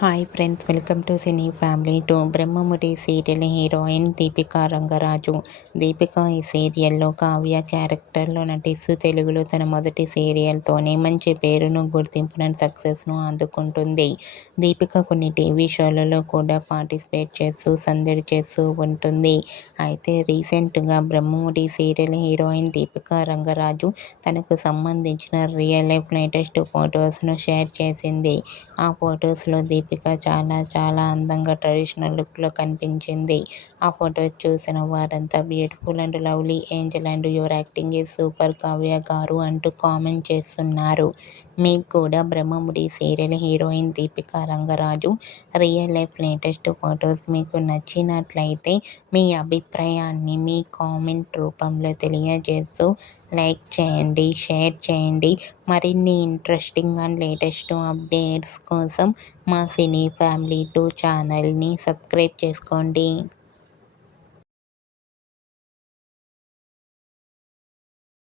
Hi friends, welcome to cine family two. Brahmamudi serial heroine Deepika Rangaraju. Deepika ఈ సీరియల్లో కావ్య క్యారెక్టర్లో నటిస్తూ తెలుగులో తన మొదటి సీరియల్తోనే మంచి పేరును, గుర్తింపును, సక్సెస్ను అందుకుంటుంది. దీపిక కొన్ని టీవీ షోలలో కూడా పార్టిసిపేట్ చేస్తూ సందడి చేస్తూ ఉంటుంది. అయితే రీసెంట్గా బ్రహ్మముడి సీరియల్ హీరోయిన్ దీపికా రంగరాజు తనకు సంబంధించిన రియల్ లైఫ్ లేటెస్ట్ ఫొటోస్ను షేర్ చేసింది. ఆ ఫొటోస్లో దీపిక చాలా అందంగా ట్రెడిషనల్ లుక్లో కనిపించింది. ఆ ఫొటోస్ చూసిన వారంతా beautiful and lovely Angel and your acting is super Kavya గారు అంటూ కామెంట్ చేస్తున్నారు. మీకు కూడా Brahmamudi serial heroine Deepika Rangaraju real life latest photos మీకు నచ్చినట్లయితే మీ అభిప్రాయాన్ని మీ కామెంట్ రూపంలో తెలియజేస్తూ లైక్ చేయండి, షేర్ చేయండి. మరిన్ని ఇంట్రెస్టింగ్ అండ్ లేటెస్ట్ అప్డేట్స్ కోసం మా సినీ ఫ్యామిలీ 2 ఛానల్ని సబ్స్క్రైబ్ చేసుకోండి.